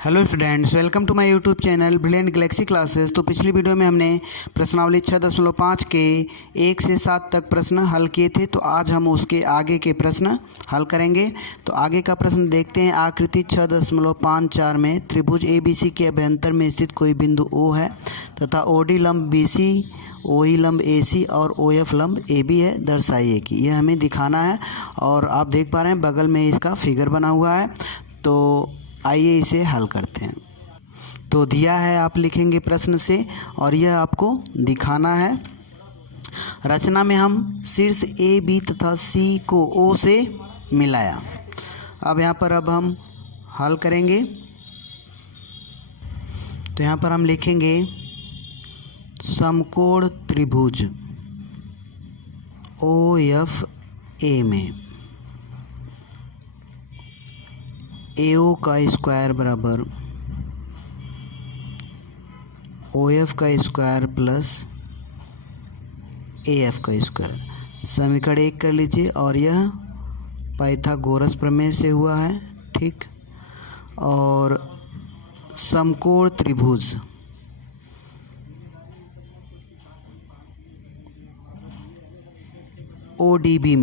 Hello students, welcome to my YouTube channel Brilliant Galaxy Classes. तो पिछली video में हमने प्रश्नावली 6.5 के 1 से 7 तक प्रश्न हल किए थे। तो आज हम उसके आगे के प्रश्न हल करेंगे। तो आगे का प्रश्न देखते हैं। आकृति 6.54 में त्रिभुज ABC के अभ्यंतर में स्थित कोई बिंदु O है तथा OD लंब BC, OE लंब AC और OF लंब AB है। दर्शाइए कि यह हमें दिखाना है। और आप देख पा रहे हैं बगल में इसका फिगर बना हुआ है। तो आइए इसे हल करते हैं। तो दिया है, आप लिखेंगे प्रश्न से और यह आपको दिखाना है। रचना में हम शीर्ष A, B तथा C को O से मिलाया। अब यहाँ पर हम हल करेंगे। तो यहाँ पर हम लिखेंगे समकोण त्रिभुज OFA में AO का स्क्वायर बराबर OF का स्क्वायर प्लस AF का स्क्वायर। समीकरण 1 कर लीजिए और यह पाइथागोरस प्रमेय से हुआ है, ठीक। और समकोण त्रिभुज ODB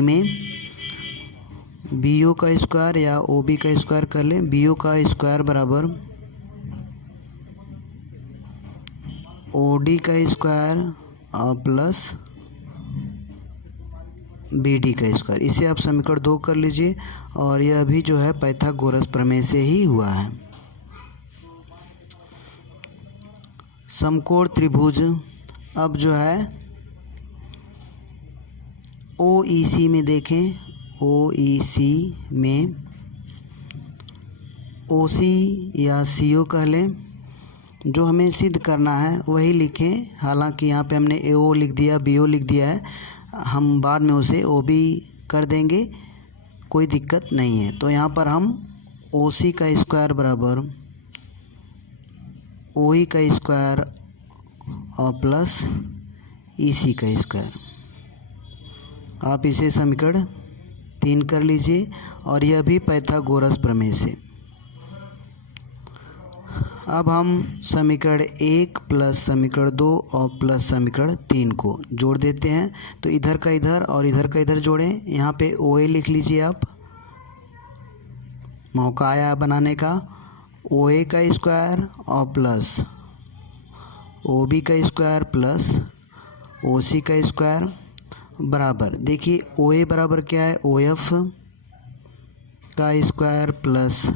में BO का स्क्वायर या OB का स्क्वायर कर लें। BO का स्क्वायर बराबर OD का स्क्वायर प्लस BD का स्क्वायर। इसे आप समीकरण 2 कर लीजिए और यह भी जो है पाइथागोरस प्रमेय से ही हुआ है। समकोण त्रिभुज अब जो है OEC में देखें। OEC में OC या CO कह लें। जो हमें सिद्ध करना है वही लिखें। हालांकि यहाँ पे हमने AO लिख दिया, BO लिख दिया है, हम बाद में उसे OB कर देंगे, कोई दिक्कत नहीं है। तो यहाँ पर हम OC का स्क्वायर बराबर OE का स्क्वायर और प्लस EC का स्क्वायर। आप इसे समीकरण 3 कर लीजिए और यह भी पाइथागोरस प्रमेय से। अब हम समीकरण 1 प्लस समीकरण 2 और प्लस समीकरण 3 को जोड़ देते हैं। तो इधर का इधर और इधर का इधर जोड़ें। यहाँ पे OA लिख लीजिए आप, मौका आया बनाने का। OA का स्क्वायर और प्लस OB का स्क्वायर प्लस OC का स्क्वायर बराबर, देखिए OA बराबर क्या है, OF का स्क्वायर प्लस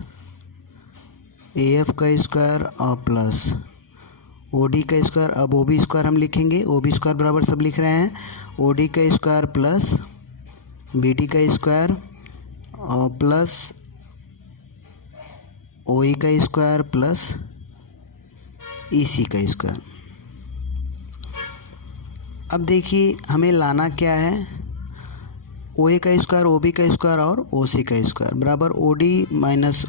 AF का स्क्वायर और प्लस OD का स्क्वायर। अब OB स्क्वायर हम लिखेंगे। OB स्क्वायर बराबर सब लिख रहे हैं, OD का स्क्वायर प्लस BD का स्क्वायर और प्लस OE का स्क्वायर प्लस EC का स्क्वायर। अब देखिए हमें लाना क्या है, OA का स्क्वायर, OB का स्क्वायर और OC का स्क्वायर बराबर OD minus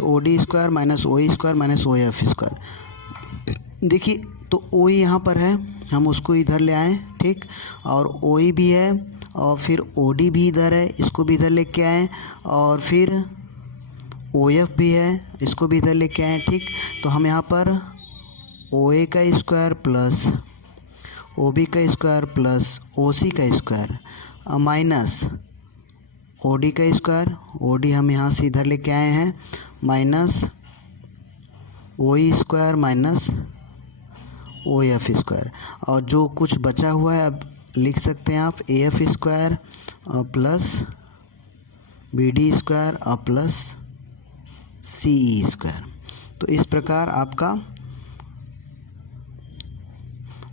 OD square minus OE square minus OF square. देखिए तो OE यहाँ पर है, हम उसको इधर ले आएँ, ठीक। और OE भी है और फिर OD भी इधर है, इसको भी इधर लेके आएँ। और फिर OF भी है, इसको भी इधर लेके आएँ, ठीक। तो हम यहाँ पर OA का स्क्वायर प्लस OB का स्क्वायर प्लस OC का स्क्वायर माइनस OD का स्क्वायर, OD हम यहाँ से इधर लेके आए हैं, minus OE square minus OF square. और जो कुछ बचा हुआ है अब लिख सकते हैं आप AF square plus BD square और प्लस CE स्क्वायर। तो इस प्रकार आपका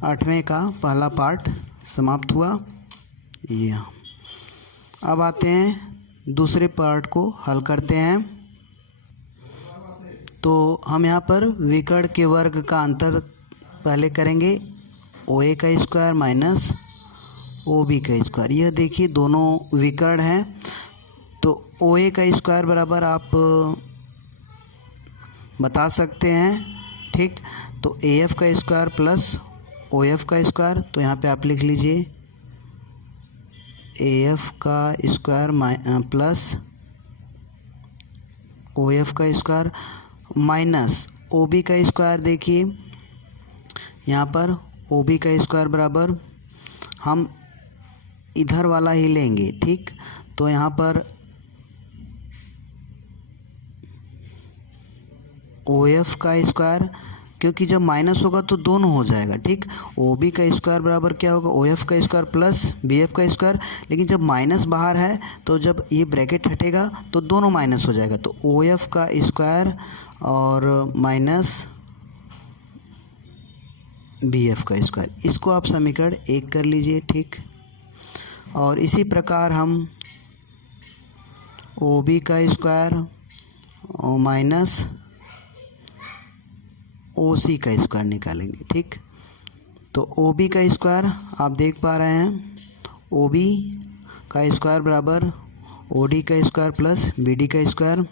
8वें का पहला पार्ट समाप्त हुआ। ये अब आते हैं दूसरे पार्ट को हल करते हैं। तो हम यहाँ पर विकर्ण के वर्ग का अंतर पहले करेंगे। OA का स्क्वायर माइनस OB का स्क्वायर। यह देखिए दोनों विकर्ण हैं। तो OA का स्क्वायर बराबर आप बता सकते हैं, ठीक। तो AF का स्क्वायर प्लस OF का स्क्वायर। तो यहाँ पे आप लिख लीजिए AF का स्क्वायर प्लस ओ एफ का स्क्वायर माइनस ओ बी का स्क्वायर। देखिए यहाँ पर ओ बी का स्क्वायर बराबर हम इधर वाला ही लेंगे, ठीक। तो यहाँ पर ओ एफ का स्क्वायर, क्योंकि जब माइनस होगा तो दोनों हो जाएगा, ठीक। ओ बी का स्क्वायर बराबर क्या होगा, ओ एफ का स्क्वायर प्लस बी एफ का स्क्वायर। लेकिन जब माइनस बाहर है तो जब ये ब्रैकेट हटेगा तो दोनों माइनस हो जाएगा, तो ओ एफ का स्क्वायर और माइनस बी एफ का स्क्वायर। इसको आप समीकरण 1 कर लीजिए, ठीक। और इसी प्रकार हम ओ बी का स्क्वायर और माइनस ओ सी का स्क्वायर निकालेंगे, ठीक। तो ओ बी का स्क्वायर आप देख पा रहे हैं, ओ बी का स्क्वायर बराबर ओ डी का स्क्वायर प्लस बी डी का स्क्वायर।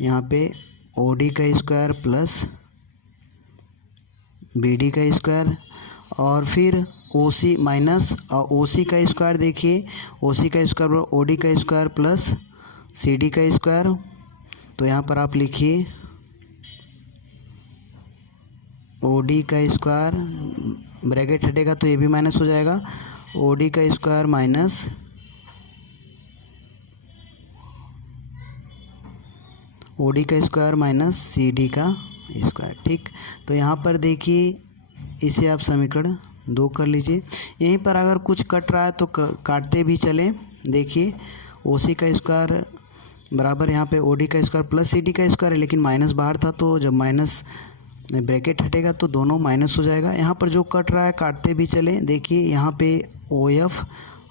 यहाँ पे ओ डी का स्क्वायर प्लस बी डी का स्क्वायर, और फिर ओ सी माइनस और ओ सी का स्क्वायर। देखिए ओ सी का स्क्वायर बराबर ओ डी का स्क्वायर प्लस सी डी का स्क्वायर। तो यहाँ पर आप लिखिए ओ डी का स्क्वायर, ब्रैकेट हटेगा तो ये भी माइनस हो जाएगा, ओ डी का स्क्वायर माइनस ओ डी का स्क्वायर माइनस सी डी का स्क्वायर, ठीक। तो यहाँ पर देखिए इसे आप समीकरण 2 कर लीजिए। यहीं पर अगर कुछ कट रहा है तो काटते भी चलें। देखिए ओ सी का स्क्वायर बराबर यहाँ पे ओ डी का स्क्वायर प्लस सी डी का स्क्वायर है, लेकिन माइनस बाहर था तो जब माइनस ब्रैकेट हटेगा तो दोनों माइनस हो जाएगा। यहाँ पर जो कट रहा है काटते भी चलें। देखिए यहाँ पे ओ एफ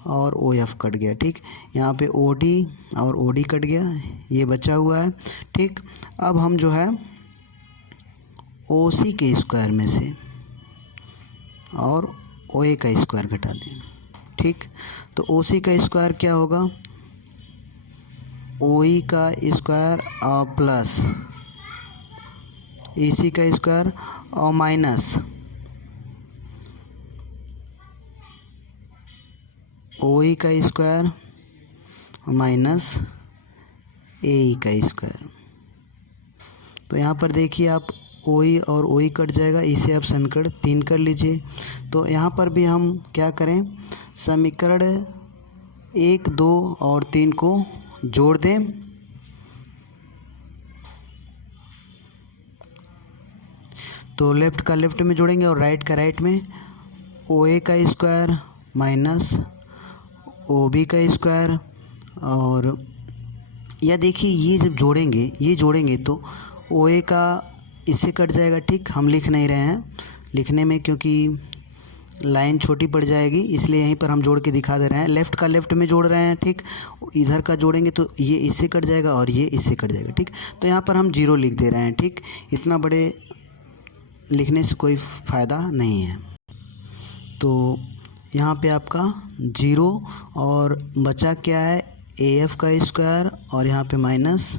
और ओ एफ कट गया, ठीक। यहाँ पे ओ डी और ओ डी कट गया, ये बचा हुआ है, ठीक। अब हम जो है ओ सी के स्क्वायर में से और ओ ए का स्क्वायर घटा दें, ठीक। तो ओ सी का स्क्वायर क्या होगा, ओ ई का स्क्वायर और प्लस ए सी का स्क्वायर और माइनस ओ ई का स्क्वायर माइनस ए ई का स्क्वायर। तो यहाँ पर देखिए आप ओ ई और ओ ई कट जाएगा, इसे आप समीकरण 3 कर लीजिए। तो यहाँ पर भी हम क्या करें, समीकरण 1, 2 और 3 को जोड़ दें। तो लेफ़्ट का लेफ़्ट में जोड़ेंगे और राइट का राइट में। ओ ए का स्क्वायर माइनस ओ बी का स्क्वायर, और या देखिए ये जब जोड़ेंगे तो ओ ए का इससे कट जाएगा, ठीक। हम लिख नहीं रहे हैं लिखने में क्योंकि लाइन छोटी पड़ जाएगी, इसलिए यहीं पर हम जोड़ के दिखा दे रहे हैं। लेफ़्ट का लेफ़्ट में जोड़ रहे हैं, ठीक। इधर का जोड़ेंगे तो ये इससे कट जाएगा और ये इससे कट जाएगा, ठीक। तो यहाँ पर हम 0 लिख दे रहे हैं, ठीक। इतना बड़े लिखने से कोई फ़ायदा नहीं है। तो यहाँ पे आपका 0 और बचा क्या है, ए एफ का स्क्वायर और यहाँ पे माइनस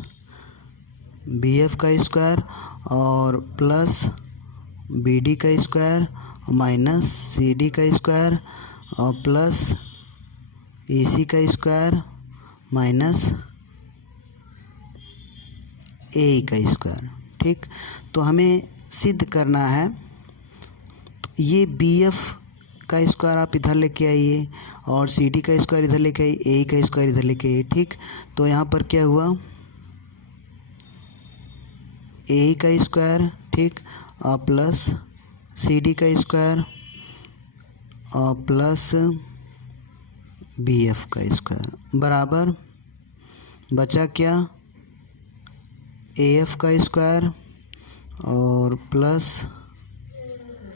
बी एफ का स्क्वायर और प्लस बी डी का स्क्वायर माइनस सी डी का स्क्वायर और प्लस ए सी का स्क्वायर माइनस ए का स्क्वायर, ठीक। तो हमें सिद्ध करना है, तो ये बी एफ का स्क्वायर आप इधर लेके आइए और सी डी का स्क्वायर इधर लेके आइए, ए का स्क्वायर इधर लेके आइए, ठीक। तो यहाँ पर क्या हुआ, ए का स्क्वायर, ठीक, और प्लस सी डी का स्क्वायर और प्लस बी एफ का स्क्वायर बराबर बचा क्या, ए एफ का स्क्वायर और प्लस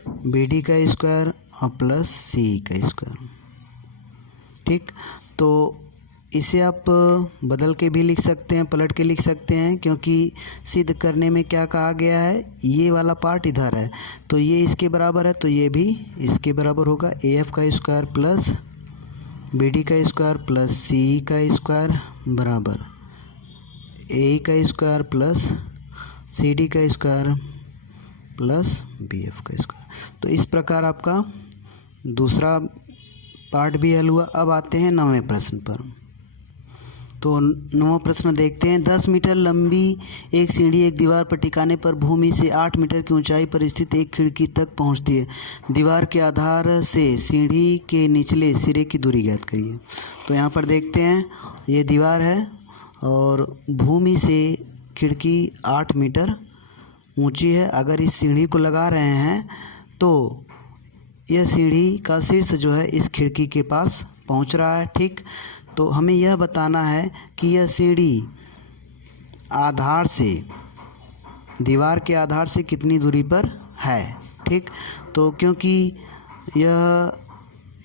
बी डी का स्क्वायर और प्लस सी का स्क्वायर, ठीक। तो इसे आप बदल के भी लिख सकते हैं, पलट के लिख सकते हैं, क्योंकि सिद्ध करने में क्या कहा गया है, ये वाला पार्ट इधर है तो ये इसके बराबर है तो ये भी इसके बराबर होगा। ए एफ का स्क्वायर प्लस बी डी का स्क्वायर प्लस सी का स्क्वायर बराबर ए का स्क्वायर प्लस सी डी का स्क्वायर प्लस बी एफ का स्क्वायर। तो इस प्रकार आपका दूसरा पार्ट भी हल हुआ। अब आते हैं 9वें प्रश्न पर। तो 9वां प्रश्न देखते हैं। 10 मीटर लंबी एक सीढ़ी एक दीवार पर टिकाने पर भूमि से 8 मीटर की ऊंचाई पर स्थित एक खिड़की तक पहुंचती है। दीवार के आधार से सीढ़ी के निचले सिरे की दूरी ज्ञात करिए। तो यहाँ पर देखते हैं, ये दीवार है और भूमि से खिड़की 8 मीटर ऊंची है। अगर इस सीढ़ी को लगा रहे हैं तो यह सीढ़ी का शीर्ष जो है इस खिड़की के पास पहुंच रहा है। ठीक, तो हमें यह बताना है कि यह सीढ़ी आधार से, दीवार के आधार से कितनी दूरी पर है। ठीक, तो क्योंकि यह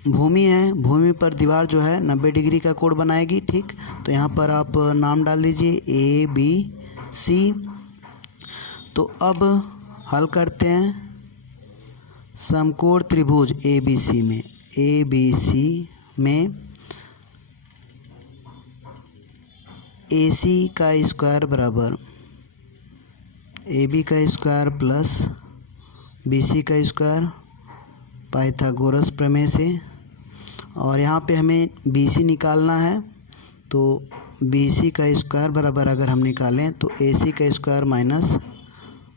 भूमि है, भूमि पर दीवार जो है 90 डिग्री का कोण बनाएगी। ठीक, तो यहाँ पर आप नाम डाल दीजिए ABC। तो अब हल करते हैं समकोण त्रिभुज ABC में AC का स्क्वायर बराबर AB का स्क्वायर प्लस BC का स्क्वायर पाइथागोरस प्रमेय से। और यहाँ पे हमें BC निकालना है, तो BC का स्क्वायर बराबर अगर हम निकालें तो AC का स्क्वायर माइनस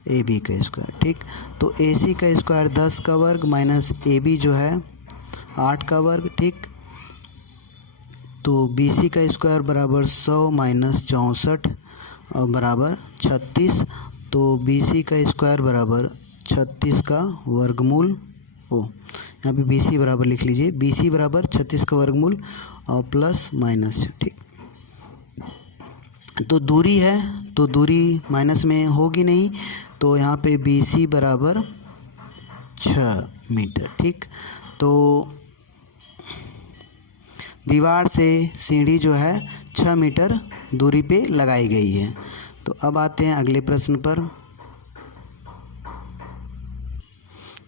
AB का स्क्वायर। ठीक, तो AC का स्क्वायर 10 का वर्ग माइनस AB जो है 8 का वर्ग। ठीक, तो BC का स्क्वायर बराबर 100 माइनस 64 और बराबर 36। तो BC का स्क्वायर बराबर 36 का वर्गमूल। यहाँ पे BC बराबर लिख लीजिए, BC बराबर 36 का वर्गमूल और प्लस माइनस। ठीक, तो दूरी है, तो दूरी माइनस में होगी नहीं, तो यहाँ पे BC बराबर 6 मीटर। ठीक, तो दीवार से सीढ़ी जो है 6 मीटर दूरी पे लगाई गई है। तो अब आते हैं अगले प्रश्न पर।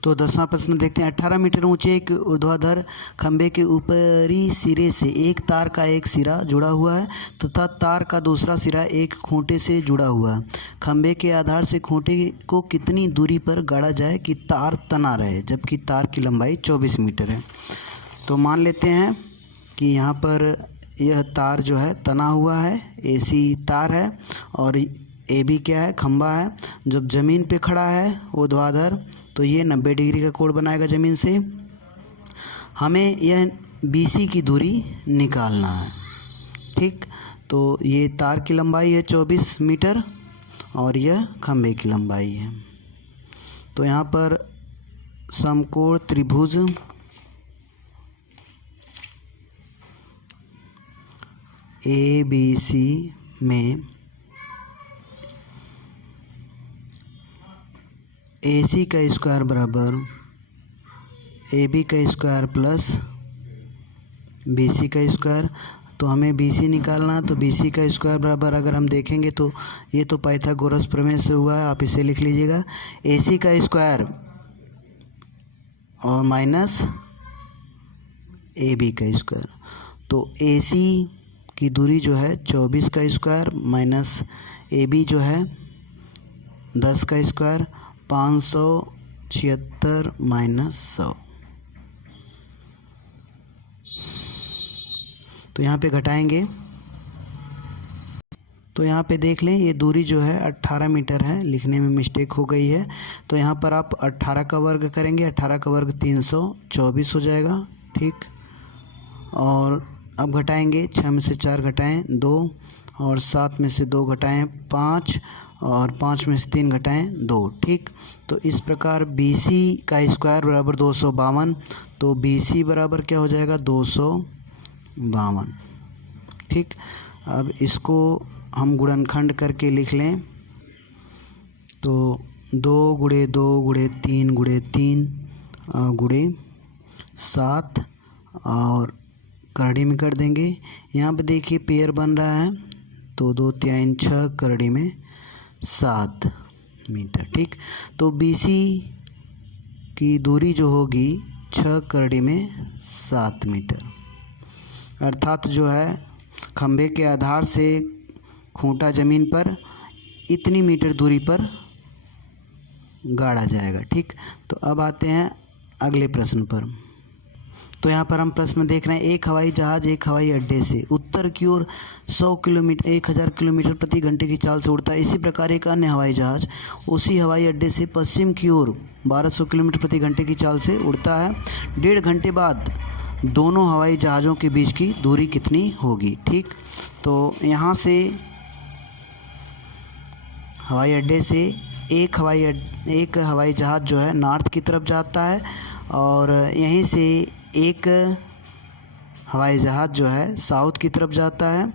तो 10वां प्रश्न देखते हैं। 18 मीटर ऊंचे एक ऊर्ध्वाधर खंभे के ऊपरी सिरे से एक तार का एक सिरा जुड़ा हुआ है तथा तार का दूसरा सिरा एक खूंटे से जुड़ा हुआ है। खंभे के आधार से खूंटे को कितनी दूरी पर गाड़ा जाए कि तार तना रहे, जबकि तार की लंबाई 24 मीटर है। तो मान लेते हैं कि यहाँ पर यह तार जो है तना हुआ है, AC तार है और AB क्या है, खंभा है। जब ज़मीन पे खड़ा है ऊर्ध्वाधर तो ये 90 डिग्री का कोण बनाएगा ज़मीन से। हमें यह BC की दूरी निकालना है। ठीक, तो ये तार की लंबाई है 24 मीटर और यह खंभे की लंबाई है। तो यहाँ पर समकोण त्रिभुज ABC में AC का स्क्वायर बराबर AB का स्क्वायर प्लस BC का स्क्वायर। तो हमें BC निकालना है, तो BC का स्क्वायर बराबर अगर हम देखेंगे तो ये तो पाइथागोरस प्रमेय से हुआ है, आप इसे लिख लीजिएगा। AC का स्क्वायर और माइनस AB का स्क्वायर। तो AC की दूरी जो है 24 का स्क्वायर माइनस AB जो है 10 का स्क्वायर 576 माइनस 100। तो यहाँ पे घटाएंगे तो यहाँ पे देख लें ये दूरी जो है 18 मीटर है, लिखने में मिस्टेक हो गई है। तो यहाँ पर आप 18 का वर्ग करेंगे, 18 का वर्ग 324 हो जाएगा। ठीक, और अब घटाएंगे, 6 में से 4 घटाएं 2 और 7 में से 2 घटाएं 5 और 5 में से 3 घटाएं 2। ठीक, तो इस प्रकार BC का स्क्वायर बराबर 252। तो BC बराबर क्या हो जाएगा 252। ठीक, अब इसको हम गुणनखंड करके लिख लें तो 2 गुणे 2 गुणे 3 गुणे 3 गुणे 7 और करड़ी में कर देंगे। यहाँ पे देखिए पेयर बन रहा है, तो 2 3 6 करड़ी में 7 मीटर। ठीक, तो BC की दूरी जो होगी 6 करड़ी में 7 मीटर, अर्थात जो है खंभे के आधार से खूंटा ज़मीन पर इतनी मीटर दूरी पर गाड़ा जाएगा। ठीक, तो अब आते हैं अगले प्रश्न पर। तो यहाँ पर हम प्रश्न देख रहे हैं, एक हवाई जहाज़ एक हवाई अड्डे से उत्तर की ओर 100 किलोमीटर 1000 किलोमीटर प्रति घंटे की चाल से उड़ता है। इसी प्रकार एक अन्य हवाई जहाज़ उसी हवाई अड्डे से पश्चिम की ओर 1200 किलोमीटर प्रति घंटे की चाल से उड़ता है। 1.5 घंटे बाद दोनों हवाई जहाज़ों के बीच की दूरी कितनी होगी। ठीक, तो यहाँ से हवाई अड्डे से एक हवाई जहाज़ जो है नॉर्थ की तरफ जाता है और यहीं से एक हवाई जहाज़ जो है साउथ की तरफ जाता है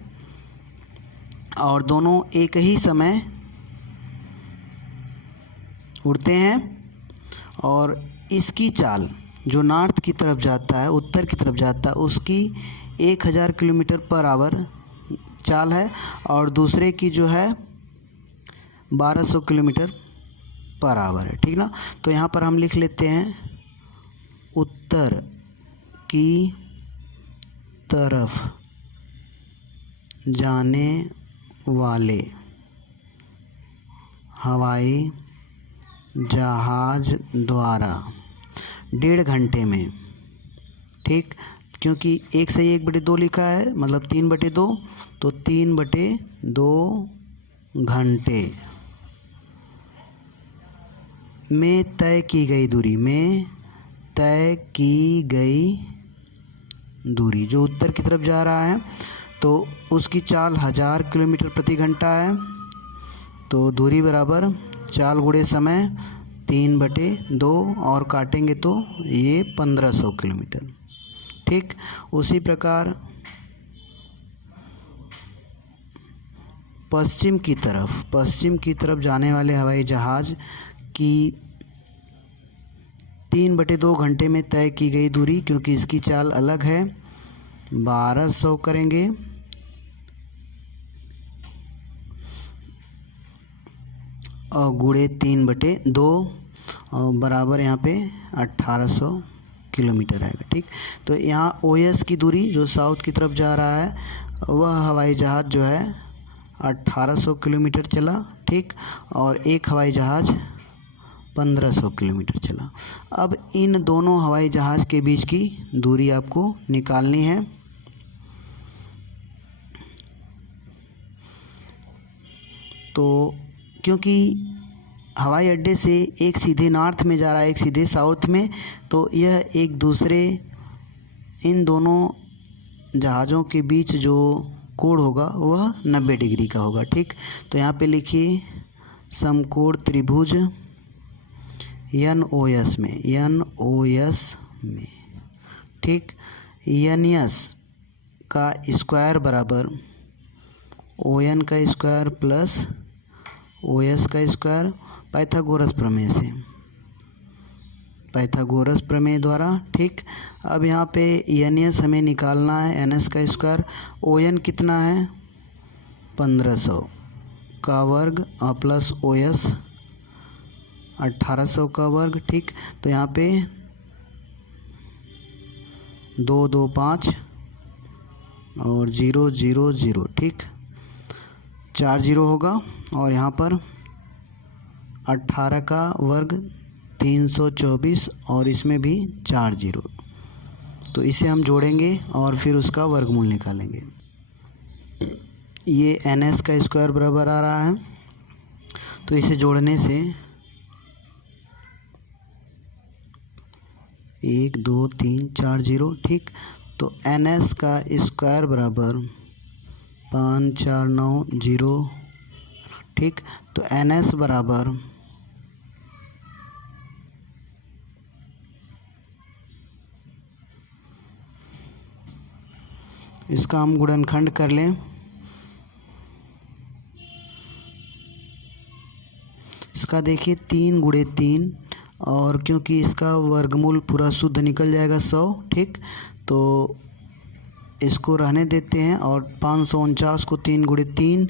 और दोनों एक ही समय उड़ते हैं। और इसकी चाल जो नॉर्थ की तरफ जाता है, उत्तर की तरफ जाता है, उसकी 1000 किलोमीटर पर आवर चाल है और दूसरे की जो है 1200 किलोमीटर पर आवर है। ठीक ना, तो यहाँ पर हम लिख लेते हैं उत्तर की तरफ जाने वाले हवाई जहाज़ द्वारा 1.5 घंटे में, ठीक, क्योंकि 1 से 1/2 लिखा है मतलब 3/2, तो 3/2 घंटे में तय की गई दूरी जो उत्तर की तरफ जा रहा है तो उसकी चाल 1000 किलोमीटर प्रति घंटा है। तो दूरी बराबर चाल गुणे समय 3/2 और काटेंगे तो ये 1500 किलोमीटर। ठीक, उसी प्रकार पश्चिम की तरफ जाने वाले हवाई जहाज़ की 3/2 घंटे में तय की गई दूरी, क्योंकि इसकी चाल अलग है, 1200 करेंगे और गुणे 3/2 और बराबर यहाँ पे 1800 किलोमीटर आएगा। ठीक, तो यहाँ ओएस की दूरी जो साउथ की तरफ जा रहा है वह हवाई जहाज़ जो है 1800 किलोमीटर चला। ठीक, और एक हवाई जहाज़ 1500 किलोमीटर चला। अब इन दोनों हवाई जहाज़ के बीच की दूरी आपको निकालनी है। तो क्योंकि हवाई अड्डे से एक सीधे नॉर्थ में जा रहा है, एक सीधे साउथ में, तो यह एक दूसरे इन दोनों जहाज़ों के बीच जो कोण होगा वह 90 डिग्री का होगा। ठीक, तो यहाँ पे लिखिए समकोण त्रिभुज NOS में। ठीक, NS का स्क्वायर बराबर ON का स्क्वायर प्लस OS का स्क्वायर पाइथागोरस प्रमेय द्वारा। ठीक, अब यहाँ पे NS हमें निकालना है, NS का स्क्वायर, ON कितना है 1500 का वर्ग प्लस OS 1800 का वर्ग। ठीक, तो यहाँ पे 2 2 5 और 0 0 0। ठीक, 4 0 होगा और यहाँ पर 18 का वर्ग 324 और इसमें भी 4 0। तो इसे हम जोड़ेंगे और फिर उसका वर्गमूल निकालेंगे। ये NS का स्क्वायर बराबर आ रहा है, तो इसे जोड़ने से 1 2 3 4 0। ठीक, तो NS का स्क्वायर बराबर 5490। ठीक, तो NS बराबर इसका हम गुणनखंड कर लें। इसका देखिए 3 गुणे 3 और क्योंकि इसका वर्गमूल पूरा शुद्ध निकल जाएगा 100। ठीक, तो इसको रहने देते हैं और 549 को 3 गुणे 3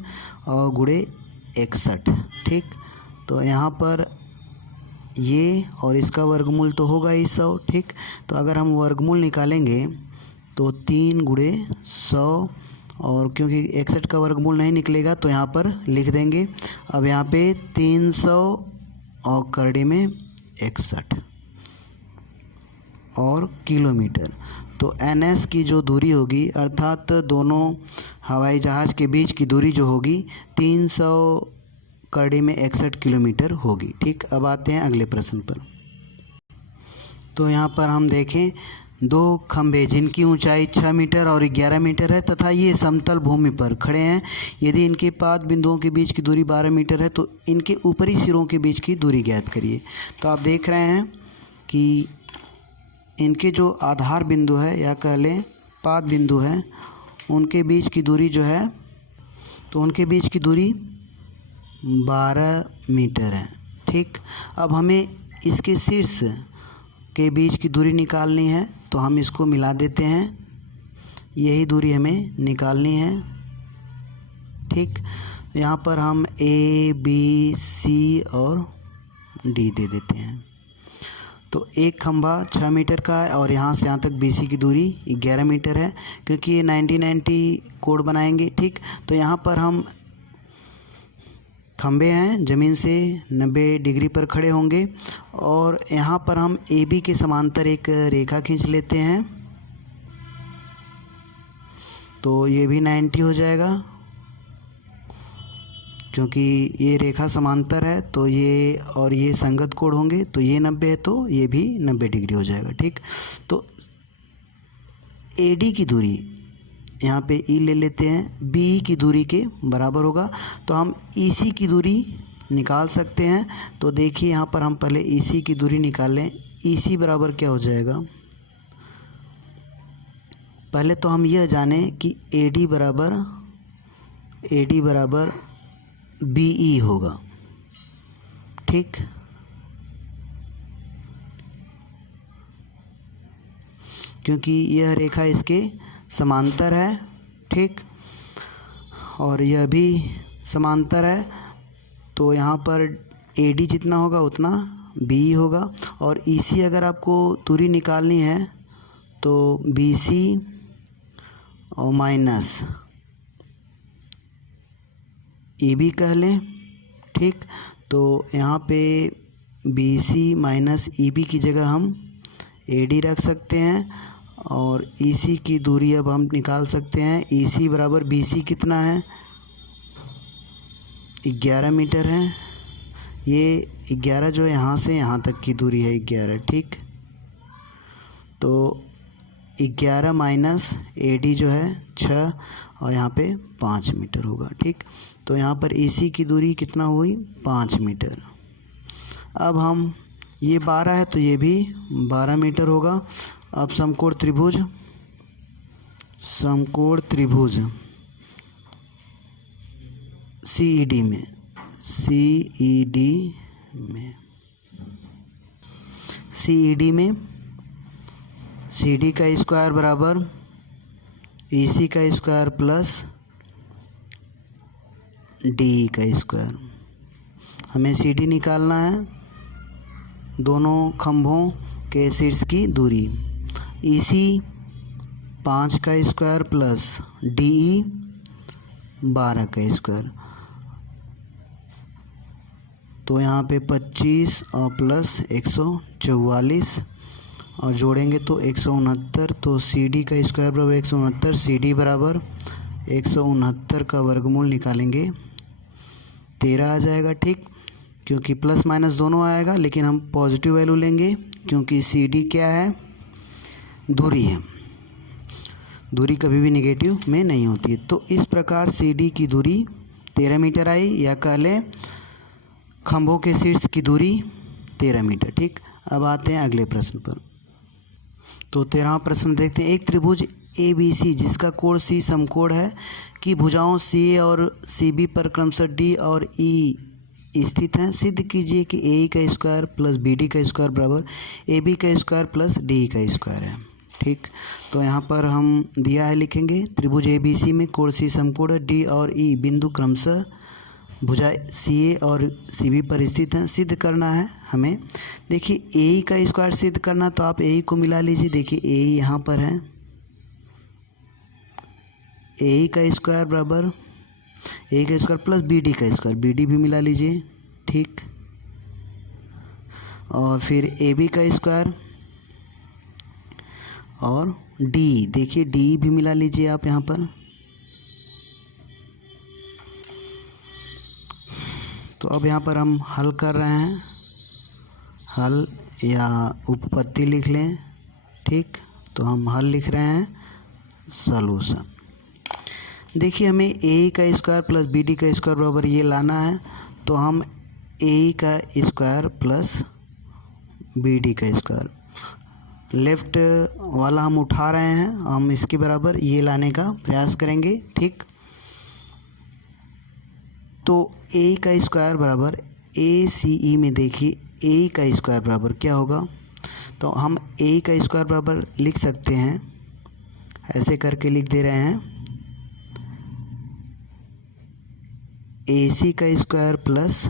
और गुणे 61। ठीक, तो यहाँ पर ये और इसका वर्गमूल तो होगा ही 100। ठीक, तो अगर हम वर्गमूल निकालेंगे तो 3 गुणे 100 और क्योंकि 61 का वर्गमूल नहीं निकलेगा तो यहाँ पर लिख देंगे। अब यहाँ पे 300 और करड़े में 61 और किलोमीटर, तो NS की जो दूरी होगी अर्थात दोनों हवाई जहाज़ के बीच की दूरी जो होगी 300 कड़ी में 61 किलोमीटर होगी। ठीक, अब आते हैं अगले प्रश्न पर। तो यहाँ पर हम देखें दो खंभे जिनकी ऊंचाई 6 मीटर और 11 मीटर है तथा ये समतल भूमि पर खड़े हैं। यदि इनके पाद बिंदुओं के बीच की दूरी 12 मीटर है तो इनके ऊपरी सिरों के बीच की दूरी ज्ञात करिए। तो आप देख रहे हैं कि इनके जो आधार बिंदु है या कह लें पाद बिंदु है उनके बीच की दूरी जो है तो उनके बीच की दूरी 12 मीटर है। ठीक, अब हमें इसके शीर्ष के बीच की दूरी निकालनी है तो हम इसको मिला देते हैं, यही दूरी हमें निकालनी है। ठीक, यहाँ पर हम A, B, C और D दे देते हैं। तो एक खंभा 6 मीटर का है और यहाँ से यहाँ तक BC की दूरी 11 मीटर है क्योंकि ये 90-90 कोण बनाएंगे। ठीक, तो यहाँ पर हम खंभे हैं ज़मीन से 90 डिग्री पर खड़े होंगे और यहाँ पर हम AB के समांतर एक रेखा खींच लेते हैं तो ये भी 90 हो जाएगा क्योंकि ये रेखा समांतर है तो ये और ये संगत कोण होंगे तो ये 90 है तो ये भी 90 डिग्री हो जाएगा। ठीक, तो AD की दूरी यहाँ पे E ले लेते हैं, BE की दूरी के बराबर होगा तो हम EC की दूरी निकाल सकते हैं। तो देखिए यहाँ पर हम पहले EC की दूरी निकाल लें। EC बराबर क्या हो जाएगा, पहले तो हम यह जानें कि AD बराबर BE होगा। ठीक, क्योंकि यह रेखा इसके समांतर है। ठीक, और यह भी समांतर है तो यहाँ पर AD जितना होगा उतना BE होगा और EC अगर आपको दूरी निकालनी है तो BC और माइनस EB कह लें। ठीक, तो यहाँ पे BC माइनस EB की जगह हम AD रख सकते हैं और EC की दूरी अब हम निकाल सकते हैं। EC बराबर BC कितना है, 11 मीटर है। ये 11 जो यहाँ से यहाँ तक की दूरी है 11। ठीक, तो 11 माइनस AD जो है 6 और यहाँ पे 5 मीटर होगा। ठीक, तो यहाँ पर EC की दूरी कितना हुई, 5 मीटर। अब हम ये 12 है तो ये भी 12 मीटर होगा। अब समकोण त्रिभुज CED में CD का स्क्वायर बराबर EC का स्क्वायर प्लस DE का स्क्वायर। हमें CD निकालना है, दोनों खंभों के शीर्ष की दूरी। EC 5 का स्क्वायर प्लस DE 12 का स्क्वायर, तो यहाँ पे 25 और प्लस 144 और जोड़ेंगे तो 169। तो CD का स्क्वायर बराबर 169, CD बराबर 169 का वर्गमूल निकालेंगे 13 आ जाएगा। ठीक, क्योंकि प्लस माइनस दोनों आएगा लेकिन हम पॉजिटिव वैल्यू लेंगे क्योंकि CD क्या है, दूरी है। दूरी कभी भी नेगेटिव में नहीं होती है। तो इस प्रकार CD की दूरी 13 मीटर आई या कह लें खंभों के शीर्ष की दूरी 13 मीटर। ठीक, अब आते हैं अगले प्रश्न पर। तो 13वां प्रश्न देखते हैं। एक त्रिभुज ABC जिसका कोण C समकोण है की भुजाओं CA और CB पर क्रमशः D और E स्थित हैं। सिद्ध कीजिए कि AE का स्क्वायर प्लस BD का स्क्वायर बराबर AB का स्क्वायर प्लस DE का स्क्वायर है। ठीक, तो यहाँ पर हम दिया है, लिखेंगे त्रिभुज ABC में कोण C समकोण है, D और E बिंदु क्रमशः भुजा CA और CB पर स्थित हैं। सिद्ध करना है हमें। देखिए AE का स्क्वायर सिद्ध करना तो आप AE को मिला लीजिए। देखिए AE यहाँ पर है, AE का स्क्वायर बराबर A का स्क्वायर प्लस BD का स्क्वायर, BD भी मिला लीजिए। ठीक, और फिर AB का स्क्वायर और डी, देखिए डी भी मिला लीजिए आप यहाँ पर। तो अब यहाँ पर हम हल कर रहे हैं, हल या उपपत्ति लिख लें, ठीक। तो हम हल लिख रहे हैं, सॉल्यूशन। देखिए हमें ए का स्क्वायर प्लस बी डी का स्क्वायर बराबर ये लाना है, तो हम ए का स्क्वायर प्लस बी डी का स्क्वायर, लेफ़्ट वाला हम उठा रहे हैं, हम इसके बराबर ये लाने का प्रयास करेंगे, ठीक। तो ए का स्क्वायर बराबर ए सी ई में देखिए ए का स्क्वायर बराबर क्या होगा, तो हम ए का स्क्वायर बराबर लिख सकते हैं, ऐसे करके लिख दे रहे हैं, ए सी का स्क्वायर प्लस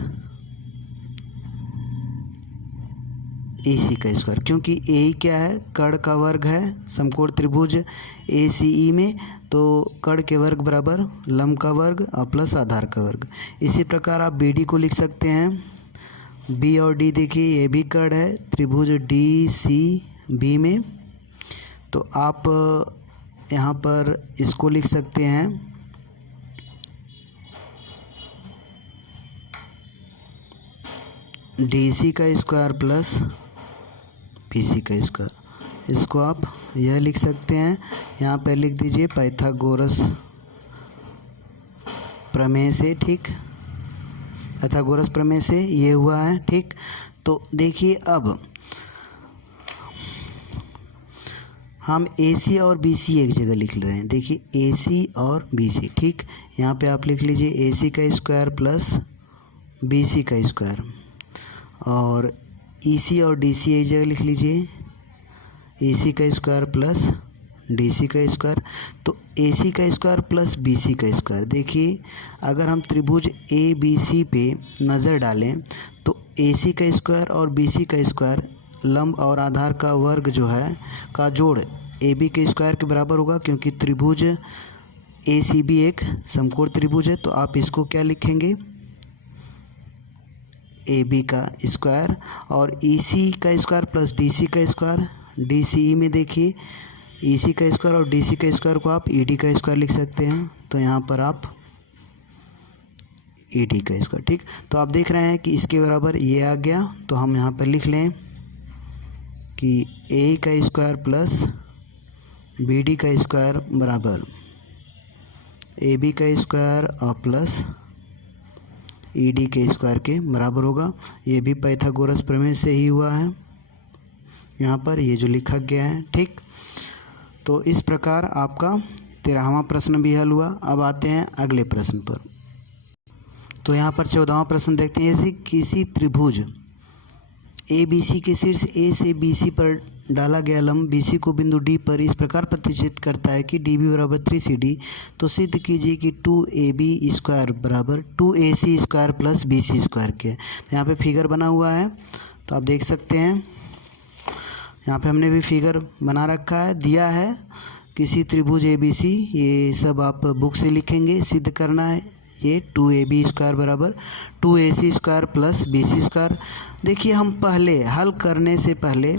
ए सी का स्क्वायर, क्योंकि ए क्या है, कर्ण का वर्ग है समकोण त्रिभुज ए सी ई में, तो कर्ण के वर्ग बराबर लंब का वर्ग और प्लस आधार का वर्ग। इसी प्रकार आप बी डी को लिख सकते हैं, बी और डी देखिए ये भी कर्ण है त्रिभुज डी सी बी में, तो आप यहाँ पर इसको लिख सकते हैं, डी सी का स्क्वायर प्लस बी सी का स्क्वायर। इसको आप यह लिख सकते हैं, यहाँ पे लिख दीजिए पाइथागोरस प्रमेय से, ठीक। पाइथागोरस प्रमेय से ये हुआ है, ठीक। तो देखिए अब हम ए सी और बी सी एक जगह लिख ले रहे हैं, देखिए ए सी और बी सी, ठीक। यहाँ पे आप लिख लीजिए ए सी का स्क्वायर प्लस बी सी का स्क्वायर, और ई सी और डी सी एक जगह लिख लीजिए ए सी का स्क्वायर प्लस डी सी का स्क्वायर। तो ए सी का स्क्वायर प्लस बी सी का स्क्वायर, देखिए अगर हम त्रिभुज ए बी सी पे नज़र डालें तो ए सी का स्क्वायर और बी सी का स्क्वायर लंब और आधार का वर्ग जो है का जोड़ ए बी के स्क्वायर के बराबर होगा, क्योंकि त्रिभुज ए सी बी एक समकोण त्रिभुज है। तो आप इसको क्या लिखेंगे, ए बी का स्क्वायर, और ई सी का स्क्वायर प्लस डी सी का स्क्वायर, डी सी ई में देखिए ई सी का स्क्वायर और डी सी का स्क्वायर को आप ई डी का स्क्वायर लिख सकते हैं, तो यहाँ पर आप ई डी का स्क्वायर, ठीक। तो आप देख रहे हैं कि इसके बराबर ये आ गया, तो हम यहाँ पर लिख लें कि ए का स्क्वायर प्लस बी डी का स्क्वायर बराबर ए बी का स्क्वायर और प्लस ई डी के स्क्वायर के बराबर होगा। ये भी पाइथागोरस प्रमेय से ही हुआ है, यहाँ पर ये जो लिखा गया है, ठीक। तो इस प्रकार आपका 13वां प्रश्न भी हल हुआ। अब आते हैं अगले प्रश्न पर। तो यहाँ पर 14वां प्रश्न देखते हैं, जैसे किसी त्रिभुज ए बी सी के शीर्ष ए से बी सी पर डाला गया लंब बी सी को बिंदु डी पर इस प्रकार प्रतिष्ठित करता है कि डी बी बराबर 3CD, तो सिद्ध कीजिए कि 2AB स्क्वायर बराबर 2AC square plus BC square के। यहाँ पे फिगर बना हुआ है, तो आप देख सकते हैं, यहाँ पे हमने भी फिगर बना रखा है, दिया है किसी त्रिभुज ABC, ये सब आप बुक से लिखेंगे, सिद्ध करना है। ये 2AB स्क्वायर बराबर 2AC square plus BC square. देखिए हम पहले हल करने से पहले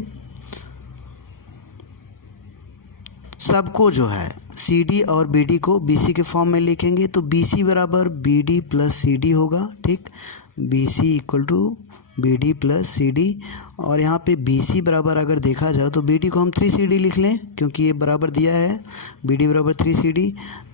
सबको जो है CD और BD को BC के फॉर्म में लिखेंगे, तो BC बराबर BD प्लस CD होगा, ठीक। BC equal to BD plus CD, और यहाँ पे BC बराबर अगर देखा जाए तो BD को हम 3CD लिख लें, क्योंकि ये बराबर दिया है BD बराबर 3CD,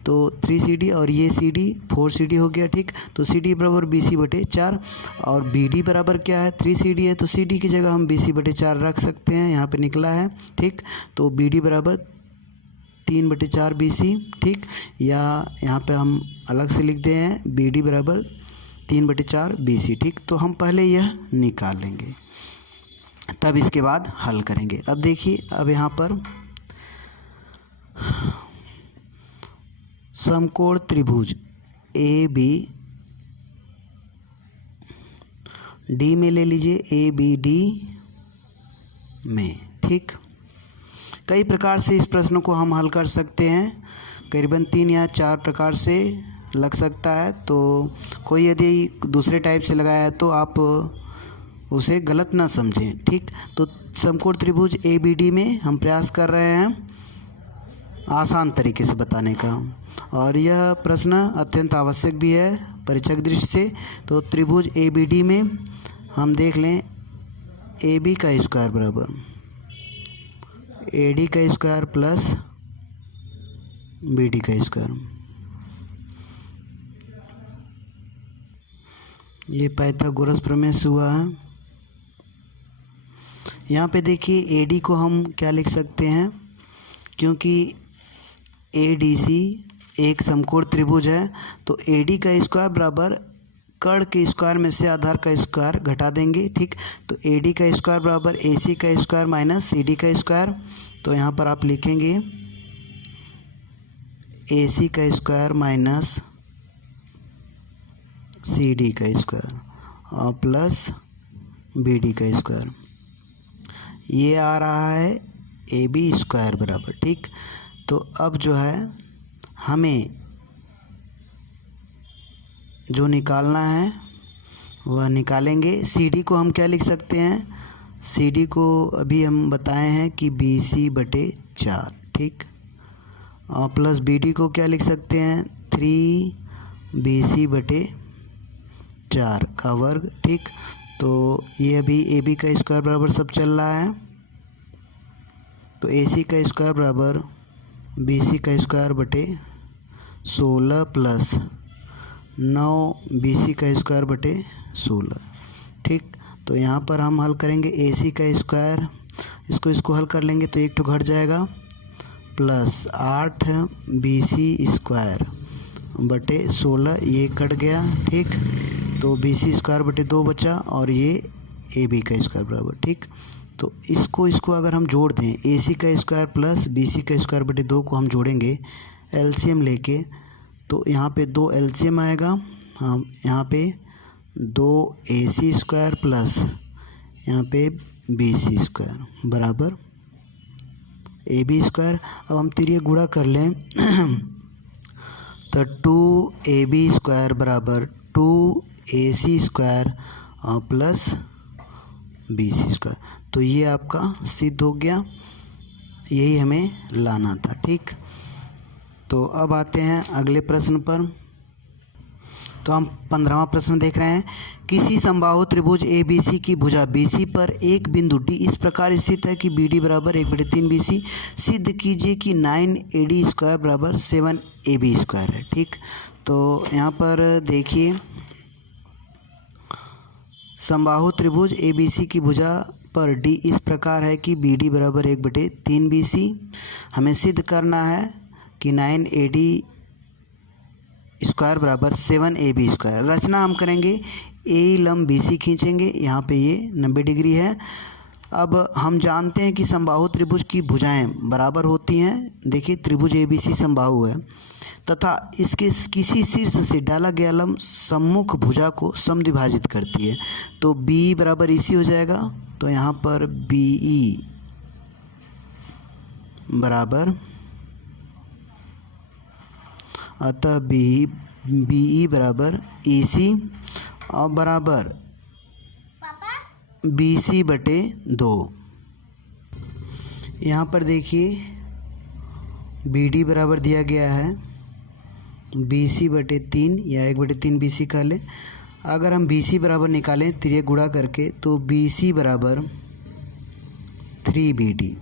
तो 3CD और ये CD 4CD हो गया, ठीक। तो CD बराबर BC/4, और BD बराबर क्या है 3CD है, तो CD की जगह हम BC/4 रख सकते हैं, यहाँ पे निकला है, ठीक। तो BD बराबर 3/4 BC, ठीक। या यहाँ पे हम अलग से लिख दे हैं BD बराबर 3/4 BC, ठीक। तो हम पहले यह निकाल लेंगे, तब इसके बाद हल करेंगे। अब देखिए, अब यहाँ पर समकोण त्रिभुज AB D में ले लीजिए, ABD में, ठीक। कई प्रकार से इस प्रश्न को हम हल कर सकते हैं, करीबन 3 या 4 प्रकार से लग सकता है। तो कोई यदि दूसरे टाइप से लगाया है तो आप उसे गलत ना समझें, ठीक। तो समकोण त्रिभुज ABD में हम प्रयास कर रहे हैं आसान तरीके से बताने का। और यह प्रश्न अत्यंत आवश्यक भी है परीक्षा की दृष्टि से। तो त्रिभुज ABD में हम देख लें AB का स्क्वायर बराबर AD का स्क्वायर प्लस BD का स्क्वायर। ये पाइथागोरस प्रमेय से हुआ है। यहाँ पे देखिए AD को हम क्या लिख सकते हैं, क्योंकि ADC एक समकोण त्रिभुज है तो AD का स्क्वायर बराबर कर्ण के स्क्वायर में से आधार का स्क्वायर घटा देंगे। ठीक, तो AD का स्क्वायर बराबर AC का स्क्वायर माइनस CD का स्क्वायर। तो यहाँ पर आप लिखेंगे AC का स्क्वायर माइनस CD का स्क्वायर और प्लस BD का स्क्वायर। ये आ रहा है AB स्क्वायर बराबर। ठीक, तो अब जो है हमें जो निकालना है वह निकालेंगे। CD को हम क्या लिख सकते हैं, CD को अभी हम बताए हैं कि BC/4। ठीक, और प्लस BD को क्या लिख सकते हैं 3BC/4 का वर्ग। ठीक, तो ये अभी AB का स्क्वायर बराबर सब चल रहा है। तो AC का स्क्वायर बराबर BC का स्क्वायर बटे 16 प्लस 9 BC का स्क्वायर बटे 16। ठीक, तो यहाँ पर हम हल करेंगे AC का स्क्वायर, इसको हल कर लेंगे तो एक तो घट जाएगा प्लस 8 BC स्क्वायर बटे 16, ये कट गया। ठीक, तो BC स्क्वायर बटे 2 बचा और ये AB का स्क्वायर बराबर। ठीक, तो इसको अगर हम जोड़ दें AC का स्क्वायर प्लस BC का स्क्वायर बटे 2 को हम जोड़ेंगे LCM लेके, तो यहाँ पे 2 LCM आएगा। हम यहाँ पे 2 AC स्क्वायर प्लस यहाँ पे BC स्क्वायर बराबर AB स्क्वायर। अब हम तिरिय गुणा कर लें तो 2AB स्क्वायर बराबर 2AC स्क्वायर और प्लस BC स्क्वायर। तो ये आपका सिद्ध हो गया, यही हमें लाना था। ठीक, तो अब आते हैं अगले प्रश्न पर। तो हम 15वां प्रश्न देख रहे हैं। किसी समबाहु त्रिभुज ABC की भुजा BC पर एक बिंदु D इस प्रकार स्थित है कि BD बराबर 1/3 BC। सिद्ध कीजिए कि 9AD स्क्वायर बराबर 7AB स्क्वायर है। ठीक, तो यहाँ पर देखिए समबाहु त्रिभुज ABC की भुजा पर D इस प्रकार है कि BD बराबर 1/3 BC। हमें सिद्ध करना है कि 9AD स्क्वायर बराबर 7AB स्क्वायर। रचना हम करेंगे A लंब BC खींचेंगे, यहाँ पे ये 90 डिग्री है। अब हम जानते हैं कि समबाहु त्रिभुज की भुजाएं बराबर होती हैं। देखिए त्रिभुज ABC समबाहु है तथा इसके किसी शीर्ष से डाला गया लंब सम्मुख भुजा को समद्विभाजित करती है। तो B बराबर EC हो जाएगा। तो यहाँ पर BE बराबर, अतः BE बराबर EC और बराबर BC/2। यहाँ पर देखिए BD बराबर दिया गया है BC/3 या 1/3 BC का लें। अगर हम BC बराबर निकालें तिर्यक गुणा करके तो BC बराबर 3BD,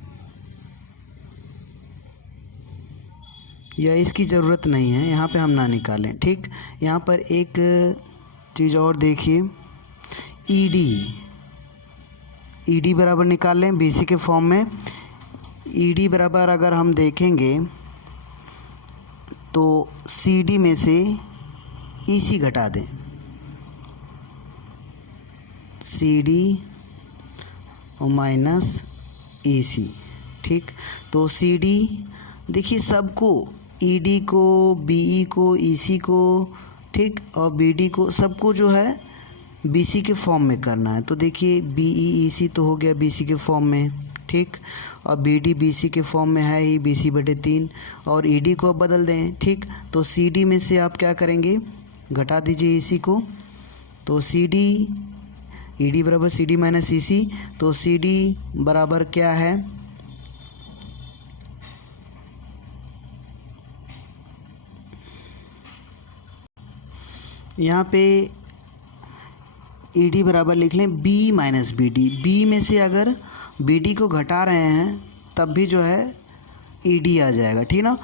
या इसकी ज़रूरत नहीं है, यहाँ पे हम ना निकालें। ठीक, यहाँ पर एक चीज़ और देखिए ED बराबर निकाल लें BC के फॉर्म में। ED बराबर अगर हम देखेंगे तो CD में से EC घटा दें, CD और माइनस EC। ठीक, तो CD देखिए सबको ED को BE को EC को ठीक और BD को सबको जो है BC के फॉर्म में करना है। तो देखिए BE EC तो हो गया BC के फॉर्म में। ठीक, और BD BC के फॉर्म में है ही BC/3 और ED को बदल दें। ठीक, तो CD में से आप क्या करेंगे घटा दीजिए EC को। तो ED बराबर CD माइनस EC। तो CD बराबर क्या है यहाँ पे ED बराबर लिख लें B माइनस BD। B में से अगर BD को घटा रहे हैं तब भी जो है ED आ जाएगा, ठीक ना।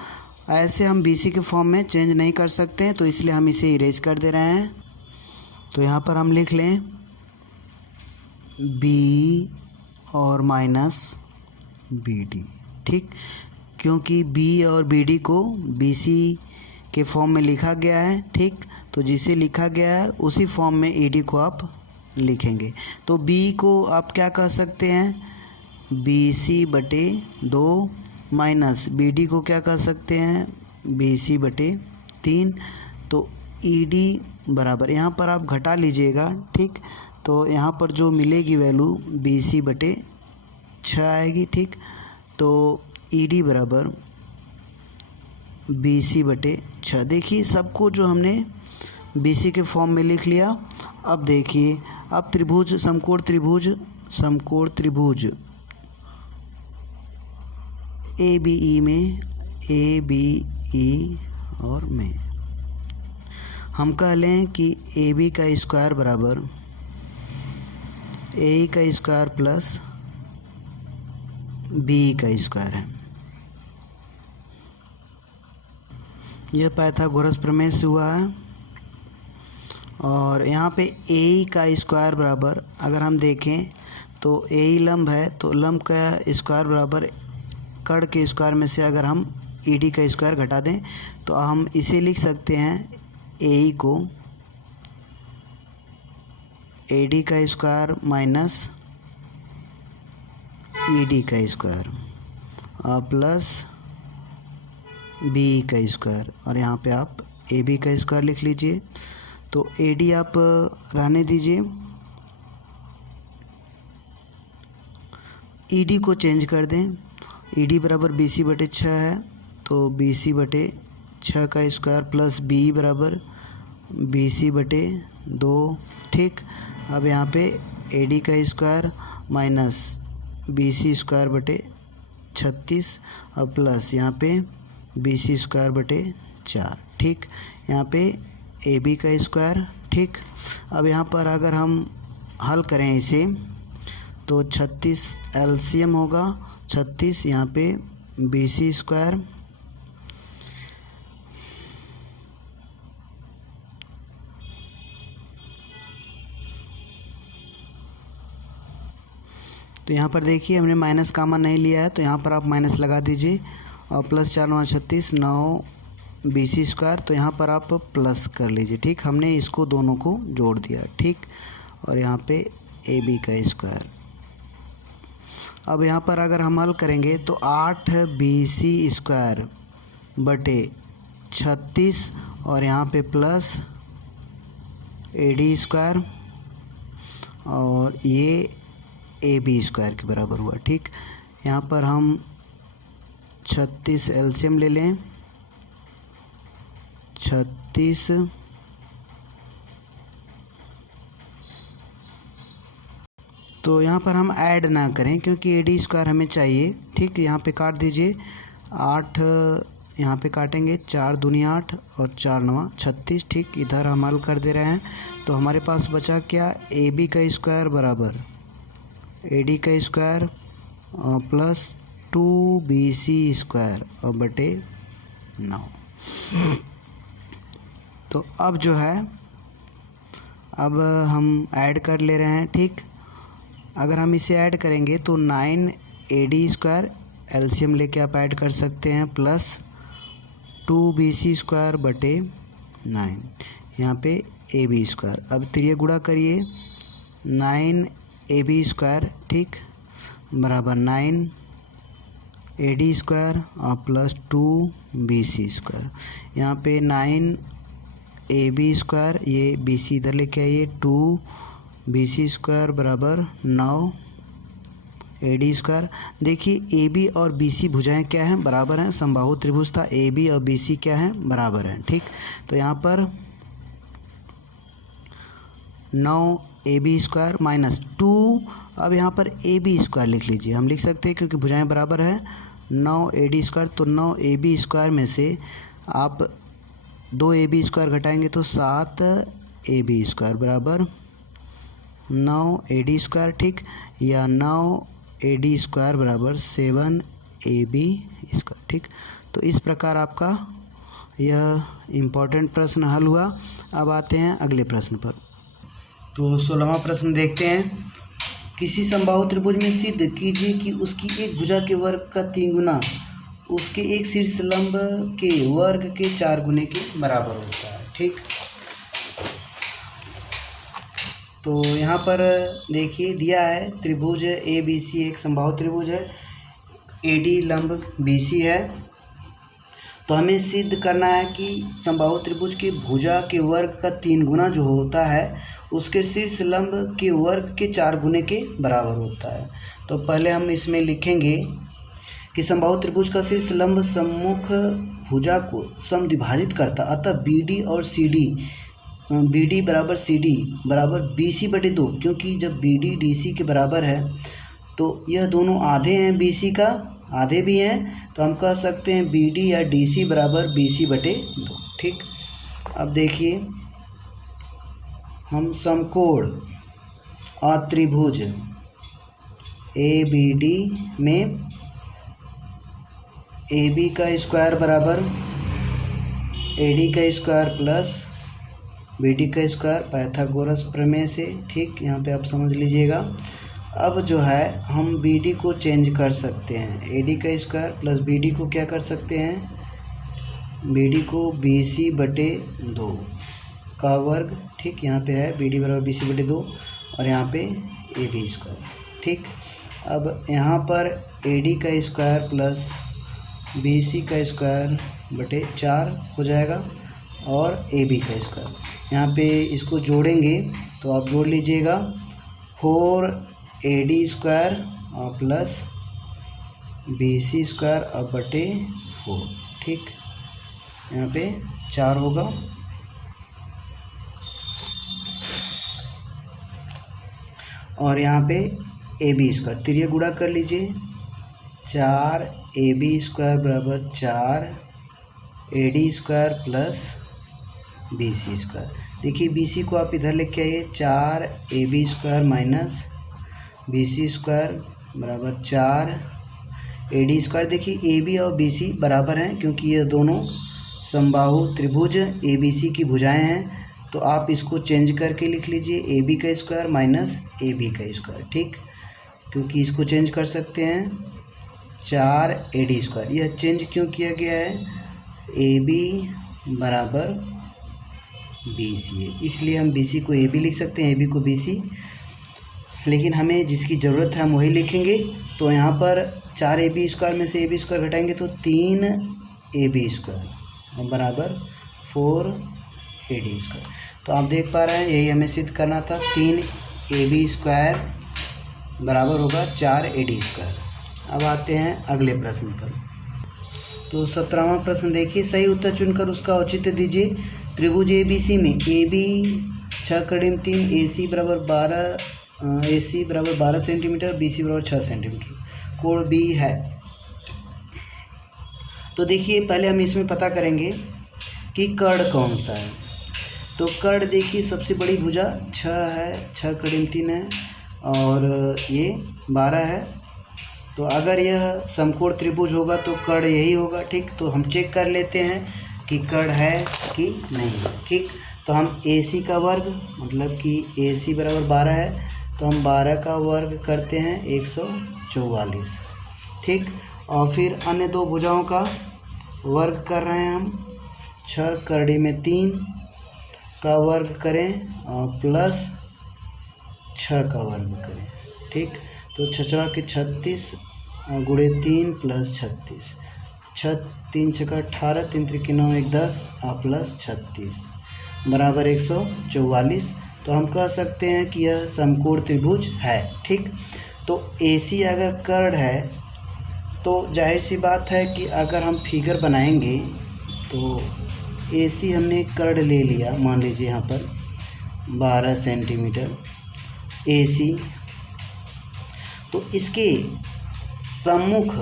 ऐसे हम BC के फॉर्म में चेंज नहीं कर सकते हैं, तो इसलिए हम इसे इरेज कर दे रहे हैं। तो यहाँ पर हम लिख लें B और माइनस BD, ठीक, क्योंकि B और BD को BC के फॉर्म में लिखा गया है, ठीक। तो जिसे लिखा गया है उसी फॉर्म में ED को आप लिखेंगे। तो B को आप क्या कह सकते हैं, BC बटे 2 माइनस BD को क्या कह सकते हैं, BC बटे 3। तो ED बराबर, यहाँ पर आप घटा लीजिएगा, ठीक। तो यहाँ पर जो मिलेगी वैल्यू BC बटे 6 आएगी, ठीक। तो ED बराबर BC बटे 6। देखिए सबको जो हमने BC के फॉर्म में लिख लिया। अब देखिए, अब त्रिभुज, समकोण त्रिभुज ABE में, ABE और में हम कह लें कि AB का स्क्वायर बराबर AE का स्क्वायर प्लस BE का स्क्वायर है। यह पाइथागोरस प्रमेय से हुआ है। और यहाँ पे AE का स्क्वायर बराबर, अगर हम देखें तो AE लंब है, तो लंब का स्क्वायर बराबर कर्ण के स्क्वायर में से अगर हम ED का स्क्वायर घटा दें तो हम इसे लिख सकते हैं AE को AD का स्क्वायर माइनस ED का स्क्वायर प्लस BE का स्क्वायर, और यहाँ पे आप AB का स्क्वायर लिख लीजिए। तो AD आप रहने दीजिए, ED को चेंज कर दें। ED बराबर BC बटे 6 है, तो BC बटे 6 का स्क्वायर प्लस BE बराबर BC बटे 2, ठीक। अब यहाँ पे AD का स्क्वायर माइनस BC स्क्वायर बटे 36 और प्लस यहाँ पे BC स्क्वायर बटे 4, ठीक। यहाँ पे AB का स्क्वायर, ठीक। अब यहाँ पर अगर हम हल करें इसे तो 36 LCM होगा, 36 यहाँ पे BC स्क्वायर तो यहाँ पर देखिए हमने माइनस कॉमन नहीं लिया है, तो यहाँ पर आप माइनस लगा दीजिए और प्लस 4 9 36 9 BC स्क्वायर, तो यहाँ पर आप प्लस कर लीजिए, ठीक। हमने इसको दोनों को जोड़ दिया, ठीक। और यहाँ पे AB का स्क्वायर। अब यहाँ पर अगर हम हल करेंगे तो 8 BC स्क्वायर बटे 36 और यहाँ पे प्लस AD स्क्वायर और ये AB स्क्वायर के बराबर हुआ, ठीक। यहाँ पर हम 36 LCM ले लें, 36 तो यहाँ पर हम ऐड ना करें क्योंकि AD स्क्वायर हमें चाहिए, ठीक। यहाँ पे काट दीजिए, 8 यहाँ पे काटेंगे, 4 दूनी 8 और 4 9 36, ठीक। इधर हम हल कर दे रहे हैं तो हमारे पास बचा क्या, AB का स्क्वायर बराबर AD का स्क्वायर प्लस 2BC स्क्वायर और बटे 9। तो अब जो है अब हम ऐड कर ले रहे हैं, ठीक। अगर हम इसे ऐड करेंगे तो 9 AD स्क्वायर LCM लेके आप ऐड कर सकते हैं प्लस 2BC स्क्वायर बटे 9, यहाँ पे AB स्क्वायर। अब त्रिय गुणा करिए, 9 AB स्क्वायर, ठीक, बराबर 9 AD स्क्वायर और प्लस 2BC स्क्वायर। यहाँ पे 9 AB स्क्वायर, ये BC इधर लेके आइए, 2BC स्क्वायर बराबर 9 AD स्क्वायर। देखिए AB और BC भुजाएं क्या हैं, बराबर हैं। समबाहु त्रिभुज था, AB और BC क्या हैं, बराबर हैं, ठीक। तो यहाँ पर 9 AB स्क्वायर माइनस 2, अब यहाँ पर AB स्क्वायर लिख लीजिए, हम लिख सकते हैं क्योंकि भुजाएं बराबर है। 9 AD स्क्वायर, तो 9 AB स्क्वायर में से आप 2 AB स्क्वायर घटाएंगे तो 7 AB² बराबर 9AD², ठीक, या 9AD² बराबर 7AB², ठीक। तो इस प्रकार आपका यह इम्पोर्टेंट प्रश्न हल हुआ। अब आते हैं अगले प्रश्न पर। तो 16वां प्रश्न देखते हैं। किसी समबाहु त्रिभुज में सिद्ध कीजिए कि उसकी एक भुजा के वर्ग का 3 गुना उसके एक शीर्ष लंब के वर्ग के 4 गुने के बराबर होता है, ठीक। तो यहाँ पर देखिए दिया है त्रिभुज ABC एक समबाहु त्रिभुज है, AD लंब BC है। तो हमें सिद्ध करना है कि समबाहु त्रिभुज के भुजा के वर्ग का 3 गुना जो होता है उसके शीर्ष लंब के वर्ग के 4 गुने के बराबर होता है। तो पहले हम इसमें लिखेंगे कि समबाहु त्रिभुज का शीर्ष लंब सम्मुख भुजा को समद्विभाजित करता, अतः BD और CD BD बराबर CD बराबर BC/2, क्योंकि जब BD DC के बराबर है तो यह दोनों आधे हैं, BC का आधे भी हैं, तो हम कह सकते हैं BD या DC बराबर BC/2, ठीक। अब देखिए हम समकोण अत्रिभुज ABD में AB² बराबर AD² प्लस BD² पाइथागोरस प्रमेय से, ठीक, यहाँ पे आप समझ लीजिएगा। अब जो है हम BD को चेंज कर सकते हैं, AD² प्लस BD को क्या कर सकते हैं, BD को BC/2 का वर्ग, ठीक, यहाँ पे है BD बराबर BC/2 और यहाँ पे AB², ठीक। अब यहाँ पर AD² प्लस BC²/4 हो जाएगा और AB², यहाँ पे इसको जोड़ेंगे तो आप जोड़ लीजिएगा 4AD² प्लस BC²/4, ठीक, यहाँ पे 4 होगा। और यहाँ पे AB², तिर्य गुणा कर लीजिए, 4AB² बराबर 4 AD² प्लस BC²। देखिए BC को आप इधर लेके आइए, 4AB² माइनस BC² बराबर 4 AD²। देखिए AB और BC बराबर हैं क्योंकि ये दोनों समबाहु त्रिभुज ABC की भुजाएं हैं। तो आप इसको चेंज करके लिख लीजिए AB² माइनस AB², ठीक, क्योंकि इसको चेंज कर सकते हैं 4AD²। यह चेंज क्यों किया गया है, AB बराबर BC है, इसलिए हम BC को AB लिख सकते हैं, AB को BC, लेकिन हमें जिसकी ज़रूरत है हम वही लिखेंगे। तो यहाँ पर 4AB² में से AB² घटाएंगे तो 3AB² बराबर 4AD²। तो आप देख पा रहे हैं यही हमें सिद्ध करना था, 3AB² बराबर होगा 4AD²। अब आते हैं अगले प्रश्न पर। तो 17वां प्रश्न देखिए, सही उत्तर चुनकर उसका औचित्य दीजिए। त्रिभुज ABC में AB 6/3 AC बराबर 12 सेंटीमीटर, BC बराबर 6 सेंटीमीटर, कोण B है। तो देखिए पहले हम इसमें पता करेंगे कि कर्ण कौन सा है। तो कर्ण देखिए सबसे बड़ी भुजा 6 है, 6/3 है और ये 12 है। तो अगर यह समकोण त्रिभुज होगा तो कर्ण यही होगा, ठीक। तो हम चेक कर लेते हैं कि कर्ण है कि नहीं, ठीक। तो हम AC का वर्ग मतलब कि AC बराबर 12 है, तो हम 12 का वर्ग करते हैं 144, ठीक। और फिर अन्य दो भुजाओं का वर्ग कर रहे हैं हम, 6/3 का वर्ग करें और प्लस 6 का वर्ग करें, ठीक। तो 6 के 36 गुणे 3 प्लस 36, 3 6 18, 3 3 9 1 10 प्लस 36 बराबर 144। तो हम कह सकते हैं कि यह समकोण त्रिभुज है, ठीक। तो AC अगर कर्ण है तो जाहिर सी बात है कि अगर हम फिगर बनाएंगे तो AC हमने कर्ण ले लिया, मान लीजिए यहाँ पर 12 सेंटीमीटर AC, तो इसके सम्मुख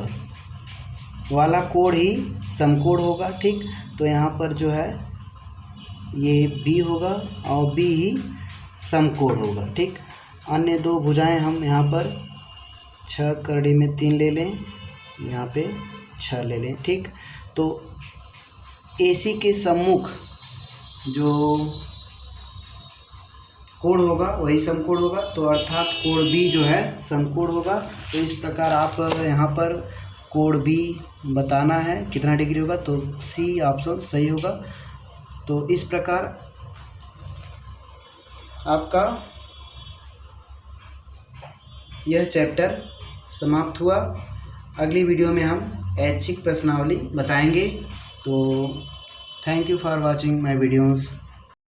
वाला कोण ही समकोण होगा, ठीक। तो यहाँ पर जो है ये बी होगा और बी ही समकोण होगा। ठीक, अन्य दो भुजाएं हम यहाँ पर 6 करड़ी में 3 ले लें, यहाँ पे 6 ले लें। ठीक, तो AC के सम्मुख जो कोण होगा वही समकोण होगा, तो अर्थात कोण B जो है समकोण होगा। तो इस प्रकार आप यहाँ पर कोण B बताना है कितना डिग्री होगा, तो C ऑप्शन सही होगा। तो इस प्रकार आपका यह चैप्टर समाप्त हुआ। अगली वीडियो में हम ऐच्छिक प्रश्नावली बताएंगे। तो thank you for watching my videos.